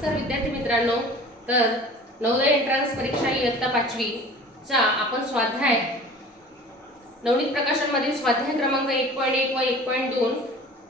नमस्कार विद्यार्थी मित्रांनो। तर नवोदय एंट्रन्स परीक्षा इयत्ता 5वी चा आपण स्वाध्याय नवनीत प्रकाशन मध्ये स्वाध्याय क्रमांक 1.1 व 1.2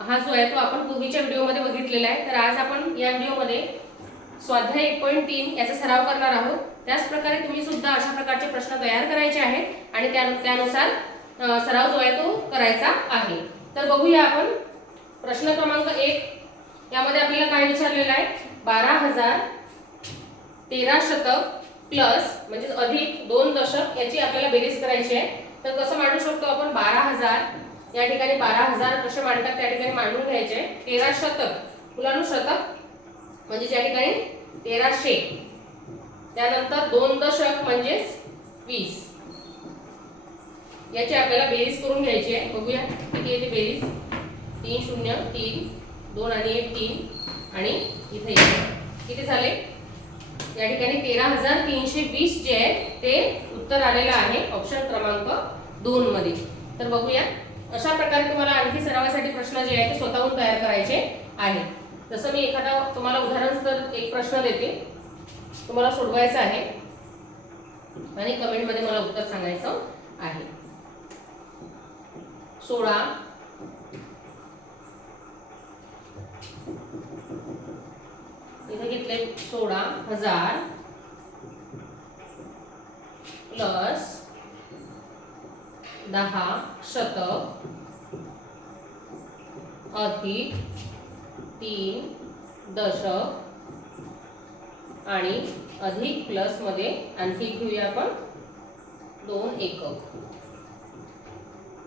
हा जो आहे तो आपण पूर्वीच्या व्हिडिओ मध्ये बघितलेला आहे। तर आज आपण या व्हिडिओ मध्ये स्वाध्याय 1.3 याचा सराव करणार आहोत। त्याच प्रकारे तुम्ही सुद्धा अशा प्रकारचे प्रश्न तयार करायचे आहेत आणि त्यानुसार सराव जो आहे तो करायचा आहे। तर बघूया आपण प्रश्न क्रमांक 1 यामध्ये आपल्याला काय विचारलेलं आहे, 12,000 13 शतक प्लस म्हणजे अधिक 2 दशक याची आपल्याला बेरीज करायची आहे। तर कसं मांडू शकतो आपण, 12,000 या ठिकाणी 12,000 कसे मांडतात त्या ठिकाणी मांडून घ्यायचे। 13 शतक मुलांनो, शतक म्हणजे त्या ठिकाणी 1300, त्यानंतर 2 दशक म्हणजे 20 याची आपल्याला बेरीज करून घ्यायची आहे। बघूया किती येते बेरीज, 3 0 3 2 आणि 1 3 आणि इथे किती झाले, या ठिकाणी 13,320 जे आहे ते उत्तर आलेलं आहे ऑप्शन क्रमांक 2 मध्ये। तर बघूया, अशा प्रकारे तुम्हाला आणखी सरावासाठी प्रश्न जे आहे ते स्वतःहून तयार करायचे आहे। जसं मी एखादा तुम्हाला उदाहरण तर एक प्रश्न देते, तुम्हाला सोडवायचा आहे आणि कमेंट मध्ये मला उत्तर सांगायचं आहे। 16 इथे घेतले 16,000 प्लस 10 शतक अधिक 3 दशक आणि अधिक प्लस मध्ये आणखी घेऊया आपण 2 एकक।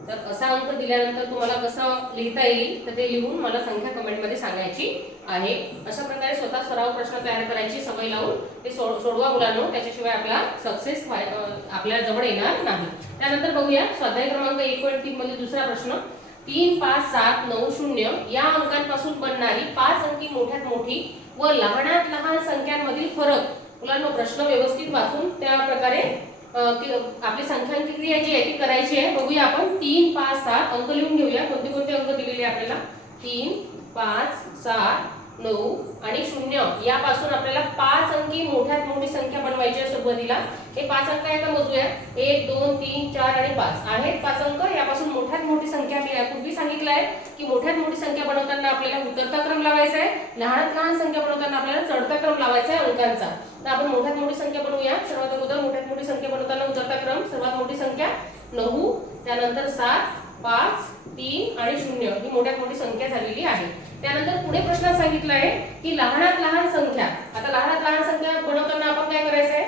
तर असा अंक दिल्यानंतर तुम्हाला कसं लिहिता येईल तर ते लिहून मला संख्या कमेंट मध्ये सांगायची आहे। अशा प्रकारे स्वतः सराव प्रश्न तयार करायची सवय लावून ते सोडवा मुलांनो, त्याच्याशिवाय आपला सक्सेस आपल्या जवळ येणार नाही। त्यानंतर बघूया स्वाध्याय क्रमांक 1.3 मध्ये दुसरा प्रश्न, 3 5 7 9 0 या अंकांपासून बनणारी 5 अंकी मोठ्यात मोठी व लहानात लहान संख्यांमधील फरक। मुलांनो, प्रश्न व्यवस्थित वाचून त्या प्रकारे आपली संख्यांकी क्रिया जी आहे ती करायची आहे। बघूया आपण 3 5 7 अंक लिहून घेऊया। कोणते कोणते अंक दिलेले आपल्याला, 3 5 7 9 आणि 0 यापासून आपल्याला 5 अंकी मोठ्यात मोठी संख्या बनवायची आहे। सुरुवातीला हे 5 अंक आहेत, मोजूया 1 2 3 4 आणि 5 आहेत 5 अंक। यापासून मोठ्यात मोठी संख्या मी यापूर्वी सांगितलं आहे की मोठ्यात मोठी संख्या बनवताना आपल्याला उतरता क्रम लावायचा आहे, लहानात लहान संख्या बनवताना आपल्याला चढता क्रम लावायचा आहे अंकांचा। तर आपण मोठ्यात मोठी संख्या बनवूया। सर्वात अगोदर मोठ्यात मोठी संख्या बनवताना उतरता क्रम, सर्वात मोठी संख्या 9, त्यानंतर 7 5 3 आणि 0 ही मोठ्यात मोठी संख्या झालेली आहे। त्यानंतर पुढे प्रश्नात सांगितलं आहे की लहानात लहान संख्या। आता लहानात लहान संख्या बनवताना आपण काय करायचं आहे,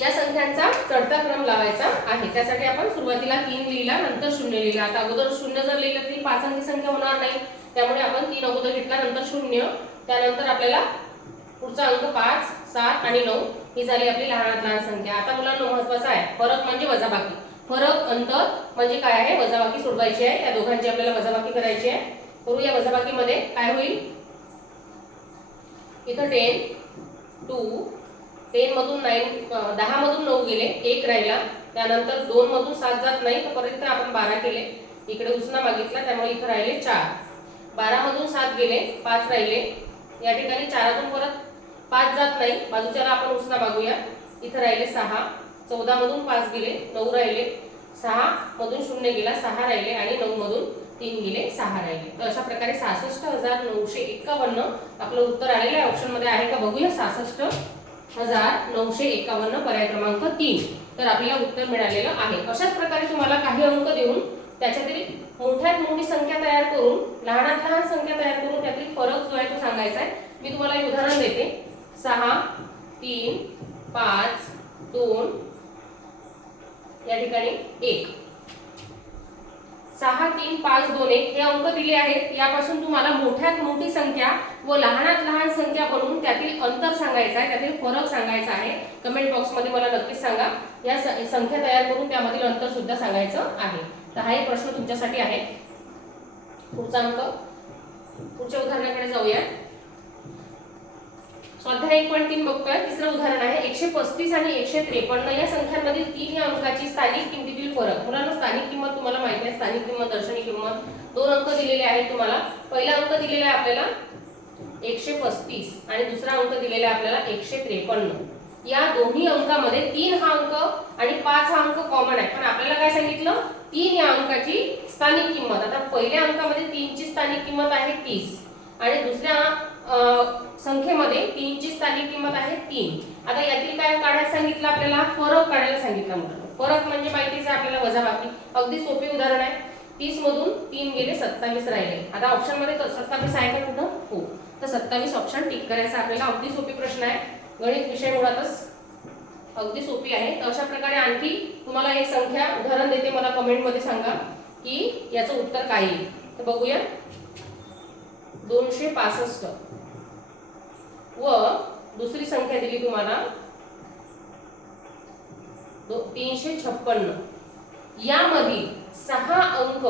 या संख्यांचा चढता क्रम लावायचा आहे। त्यासाठी आपण सुरुवातीला 3 लिहिला, नंतर 0 लिहिला। आता अगोदर 0 जर लिहिलं तरी 5 अंकी संख्या होणार नाही, त्यामुळे आपण 3 अगोदर घेतला, नंतर 0, त्यानंतर आपल्याला पुढचा अंक 5 7 आणि 9 ही झाली आपली लहानात लहान संख्या। आता मुलांना महत्त्वाचा आहे फरक म्हणजे वजाबाकी। फरक अंतर म्हणजे काय आहे, वजाबाकी सोडवायची आहे, त्या दोघांची आपल्याला वजाबाकी करायची आहे। करूया वजाबाकीमध्ये काय होईल, इथं 10 2 10 मधून 10 मधून 9 गेले, 1 राहिला, त्यानंतर 2 मधून 7 जात नाही तर परत आपण 12 केले, इकडे उसना मागितला त्यामुळे इथं राहिले 4, 12 मधून 7 गेले, 5 राहिले, या ठिकाणी 4 मधून परत 5 जात नाही, बाजूच्याला आपण उसना मागूया, इथं राहिले 6, 14 मधून 5 गेले, 9 राहिले, 6 मधून 0 गेला, 6 राहिले आणि 9 मधून 3 गेले, 6 राहिले। तर अशा प्रकारे 66,951 आपलं उत्तर आलेलं आहे। ऑप्शन मध्ये आहे का बघूया, 66,951 पर्याय क्रमांक 3 तर आपल्याला उत्तर मिळालेलं आहे। अशाच प्रकारे तुम्हाला काही अंक देऊन त्याच्यातील मोठ्यात मोठी संख्या तयार करून लहानात लहान संख्या तयार करून त्यातील फरक जो आहे तो सांगायचा आहे। मी तुम्हाला एक उदाहरण देते, 6 3 5 2 या ठिकाणी 1, 6 3 5 2 1 हे अंक दिले आहेत। यापासून तुम्हाला मोठ्यात मोठी संख्या व लहानात लहान संख्या बनवून त्यातील अंतर सांगायचं आहे, त्यातील फरक सांगायचा आहे। कमेंट बॉक्स मध्ये मला नक्कीच सांगा, या संख्या तयार करून त्यामधील अंतर सुद्धा सांगायचं आहे। तर हा एक प्रश्न तुमच्यासाठी आहे। पुढचा अंक, पुढच्या उदाहरणाकडे जाऊया। स्वाध्याय 1.3 बघतोय, तिसरं उदाहरण आहे 135 आणि 153 या संख्यांमधील 3 या अंकाची स्थानिक किमतीतील फरक। मुलांना स्थानिक किंमत तुम्हाला माहिती आहे, स्थानिक किंमत दर्शनी किंमत 2 अंक दिलेले आहेत तुम्हाला। पहिला अंक दिलेला आहे आपल्याला 135 आणि दुसरा अंक दिलेला आहे आपल्याला 153. या दोन्ही अंकामध्ये 3 हा अंक आणि 5 हा अंक कॉमन आहे, पण आपल्याला काय सांगितलं 3 या अंकाची स्थानिक किंमत. आता पहिल्या अंकामध्ये 3 ची स्थानिक किंमत आहे 30 आणि दुसऱ्या संख्येमध्ये 3 ची स्थानिक किंमत आहे 3. आता यातील काय काढायला सांगितलं आपल्याला, फरक काढायला सांगितलं मुलांना. फरक म्हणजे माहितीच आहे आपल्याला, वजाबाकी. अगदी सोपे उदाहरण आहे. 30 मधून 3 गेले 27 राहिले. आता ऑप्शन मध्ये 27 आहे का कुठं? हो, तर 27 ऑप्शन टिक करायचा आपल्याला. अगदी सोपी प्रश्न आहे, गणित विषय मुळातच अगदी सोपी आहे. तर अशा प्रकारे आणखी तुम्हाला एक संख्या उदाहरण देते, मला कमेंट मध्ये सांगा की याचं उत्तर काय येईल. तर बघूया. 265 व दुसरी संख्या दिली तुम्हाला 356. यामधील 6 अंक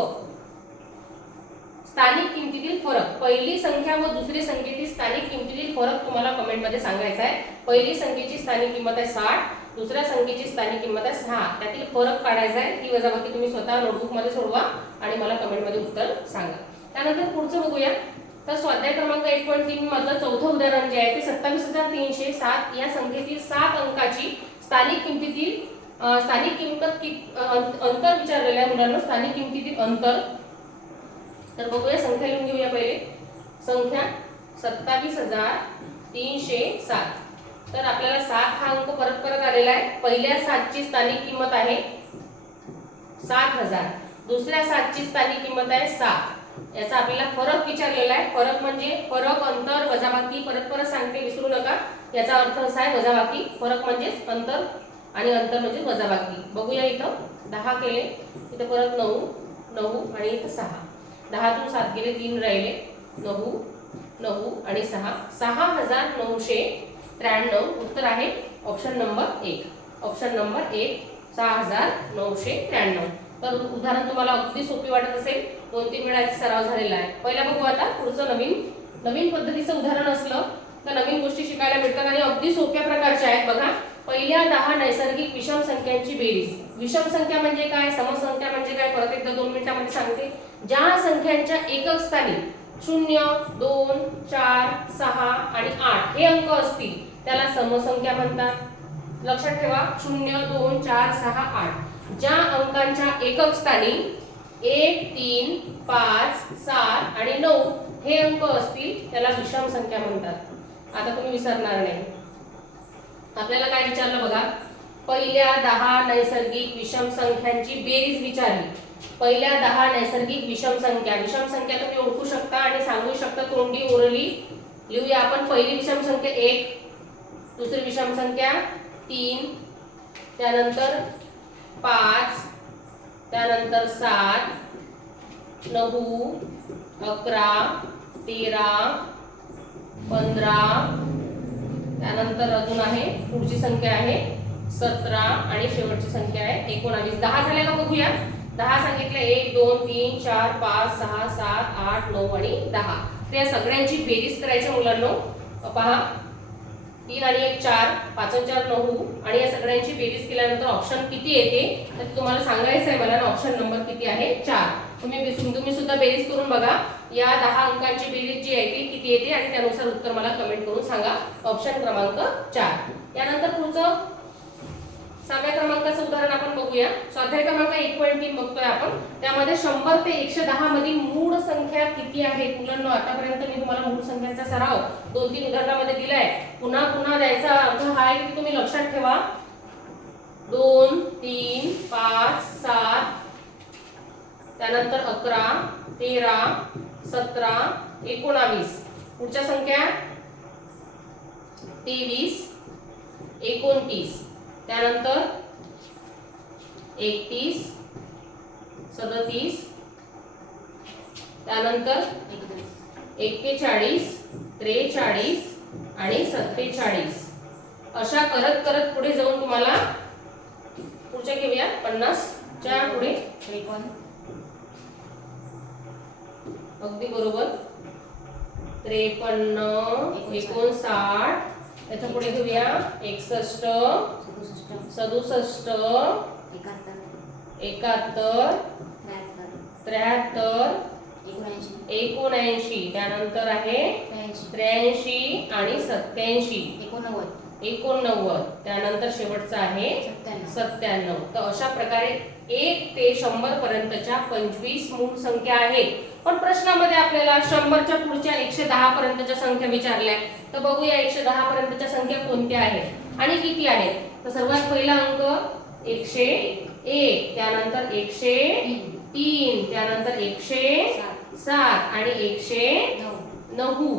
स्थानिक किमतीतील फरक. पहिली संख्या व दुसरी संख्येतील स्थानिक किमतीतील फरक तुम्हाला कमेंट मध्ये सांगायचा आहे. पहिली संख्येची स्थानिक किंमत आहे 60, दुसऱ्या संख्येची स्थानिक किंमत आहे 6. त्यातील फरक काढायचा आहे. ती वजाबाकी तुम्ही स्वतः नोटबुक मध्ये सोडवा आणि मला कमेंट मध्ये उत्तर सांगा. त्यानंतर पुढचं बघूया. तर स्वाध्याय क्रमांक 1.3 मधलं चौथं उदाहरण जे आहे ते 27,307 या संख्येतील 7 अंकाची स्थानिक किमतीतील अंतर विचारलेलं आहे मुलांना. स्थानिक किमतीतील अंतर. तर बघूया, संख्या लिहून घेऊया पहिले. संख्या 27,307. तर आपल्याला 7 हा अंक परत परत आलेला आहे. पहिल्या 7 ची स्थानिक किंमत आहे 7,000, दुसऱ्या 7 ची स्थानिक किंमत आहे 7. याचा आपल्याला फरक विचारलेला आहे. फरक म्हणजे फरक, अंतर, वजाबाकी. परत परत सांगते, विसरू नका. याचा अर्थ असा आहे वजाबाकी. फरक म्हणजे अंतर आणि अंतर म्हणजे वजाबाकी. बघूया, इथं 10 केले, इथं परत 9 9 आणि इथं 6. 10 तून 7 गेले, 3 राहिले. 9 9 आणि 6 6,993. उत्तर आहे ऑप्शन नंबर 1. Option number 1 6,993. तर उदाहरण तुम्हाला अगदी सोपी वाटत असेल, 2-3 वेळाचा सराव झालेला आहे. पहिला बघू आता पुढचं. नवीन पद्धतीचं उदाहरण असलं तर नवीन गोष्टी शिकायला मिळतात आणि अगदी सोप्या प्रकारच्या आहेत. बघा, पहिल्या 10 नैसर्गिक विषम संख्यांची बेरीज. विषम संख्या म्हणजे काय, समसंख्या म्हणजे काय, परत एकदा 2 मिनिटांमध्ये सांगते. ज्या संख्यांच्या एकक स्थानी 0, 2, 4, 6 आणि 8 हे अंक असतील त्याला समसंख्या म्हणतात. लक्षात ठेवा, 0, 2, 4, 6, 8. ज्या अंकांच्या एकक स्थानी 1, 3, 5, 7 आणि 9 हे अंक असतील त्याला विषम संख्या म्हणतात. आता तुम्ही विसरणार नाही. आपल्याला काय विचारलं बघा, पहिल्या 10 नैसर्गिक विषम संख्यांची बेरीज विचारली. पहिल्या 10 नैसर्गिक विषम संख्या. विषम संख्या तुम्ही ओळखू शकता आणि सांगू शकता तोंडी, ओरली. लिहूया आपण. पहिली विषम संख्या 1, दुसरी विषम संख्या 3, त्यानंतर 5, त्यानंतर 7, 9, 11, 13, 15, त्यानंतर अजून आहे पुढची संख्या आहे 17 आणि शेवटची संख्या आहे 19. 10 झाल्या का बघूया. 10 सांगितलं, 1, 2, 3, 4, 5, 6, 7, 8, 9 आणि 10. त्या सगळ्यांची बेरीज करायची मुलांनो. पहा, 3 आणि 1 4, 5 आणि 4 9 आणि या सगळ्यांची बेरीज केल्यानंतर ऑप्शन किती येते तर तुम्हाला सांगायचं आहे मला. ऑप्शन नंबर किती आहे 4. तुम्ही सुद्धा बेरीज करून बघा. या 10 अंकांची बेरीज जी आहे ती किती येते आणि त्यानुसार उत्तर मला कमेंट करून सांगा. ऑप्शन क्रमांक 4. यानंतर पुढचं 6व्या क्रमांकाचं उदाहरण आपण बघूया. स्वाध्याय क्रमांक 1.3 बघतोय आपण. त्यामध्ये 100 ते 110 मधील मूळ संख्या किती आहेत मुलांनो. आतापर्यंत मी तुम्हाला मूळ संख्यांचा सराव 2-3 उदाहरणामध्ये दिलाय. पुन्हा पुन्हा द्यायचा अर्थ हा आहे की तुम्ही लक्षात ठेवा. 2, 3, 5, 7, त्यानंतर 11, 13, 17, 19. पुढच्या संख्या 23, 29, त्यानंतर 31, 37, त्यानंतर 41, 43 आणि 47. अशा करत करत पुढे जाऊन तुम्हाला पुढच्या घेऊया 50 च्या पुढे 53. अगदी बरोबर. 53, 59. त्याच्या पुढे घेऊया 61, 67, 71, 73, 79, त्यानंतर आहे 83 आणि 87, 89, त्यानंतर शेवटचा आहे 97. तर अशा प्रकारे 1 ते 100 पर्यंतच्या 25 मूळ संख्या आहेत. पण प्रश्नामध्ये आपल्याला 100च्या पुढच्या 110 पर्यंतच्या संख्या विचारल्या. तर बघूया 110 पर्यंतच्या संख्या कोणत्या आहेत आणि किती आहेत. तर सर्वात पहिला अंक 101, त्यानंतर 103, त्यानंतर 107 आणि 109.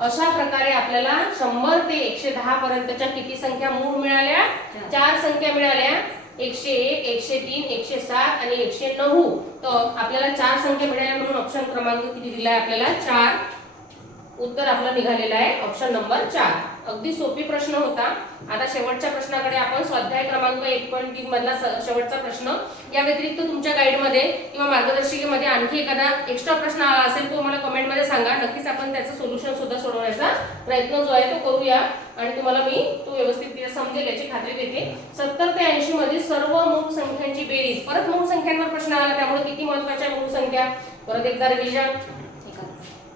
अशा प्रकारे आपल्याला 100 ते 110 पर्यंतच्या किती संख्या मूळ मिळाल्या? 4 संख्या मिळाल्या. 101, 103, 107 आणि 109. तर आपल्याला 4 संख्या मिळाल्या म्हणून ऑप्शन क्रमांक किती दिलाय आपल्याला? 4. उत्तर आपलं निघालेलं आहे ऑप्शन नंबर 4. अगदी सोपी प्रश्न होता. आता शेवटच्या प्रश्नाकडे आपण स्वाध्याय क्रमांक 1.3 मधला शेवटचा प्रश्न. या व्यतिरिक्त तुमच्या गाईडमध्ये किंवा मार्गदर्शिकेमध्ये आणखी एखादा एक्स्ट्रा प्रश्न आला असेल तो मला कमेंटमध्ये सांगा. नक्कीच आपण त्याचं सोल्युशन सुद्धा सोडवण्याचा प्रयत्न जो आहे तो करूया आणि तुम्हाला मी तो व्यवस्थित समजेल याची खात्री देते. 70 ते 80 मधील सर्व मूळ संख्यांची बेरीज. परत मूळ संख्यांवर प्रश्न आला त्यामुळे किती महत्त्वाच्या मूळ संख्या परत एकदा रिव्हिजन.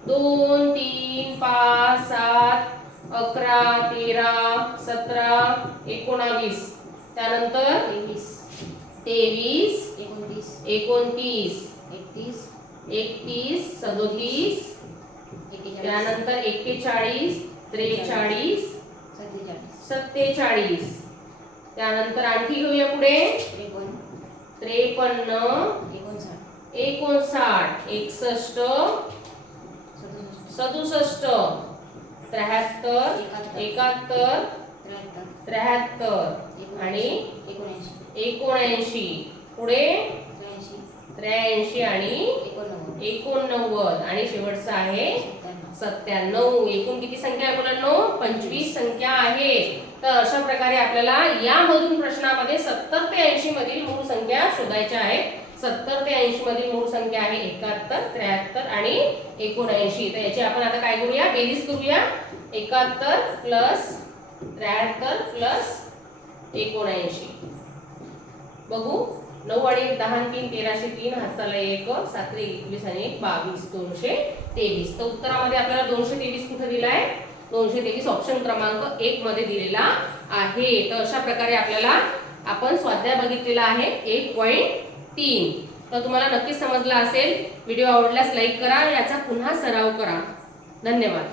2, 3, 5, 7, 11, 13, 17, 19, त्यानंतर 23, 29, 31, 37, त्यानंतर 41, 43, 47, त्यानंतर आणखी घेऊया पुढे 53, 59, 61, 67, 73, 71, 73 आणि 79. पुढे 83 आणि 89 आणि शेवटचा आहे 97. एकूण किती संख्या आहे मुलांनो? 25 संख्या आहे. तर अशा प्रकारे आपल्याला यामधून प्रश्नामध्ये 70 ते 80 मधील मूळ संख्या शोधायच्या आहेत. 70 ते 80 मधील मूळ संख्या आहे 71, 73 आणि 79. तर याची आपण आता काय करूया? बेरीज करूया. 71 प्लस 73 प्लस 79. बघू. 9 आणि 10 आणि 3 1303, हाताला 1, 7 21 आणि 1 22, 223. तर उत्तरामध्ये आपल्याला 223 कुठे दिलाय? 223 ऑप्शन क्रमांक 1 मध्ये दिलेला आहे. तर अशा प्रकारे आपल्याला आपण स्वाध्याय बघितलेला आहे 1.3. तर तुम्हाला नक्कीच समजला असेल. व्हिडिओ आवडल्यास लाईक करा, याचा पुन्हा सराव करा. धन्यवाद.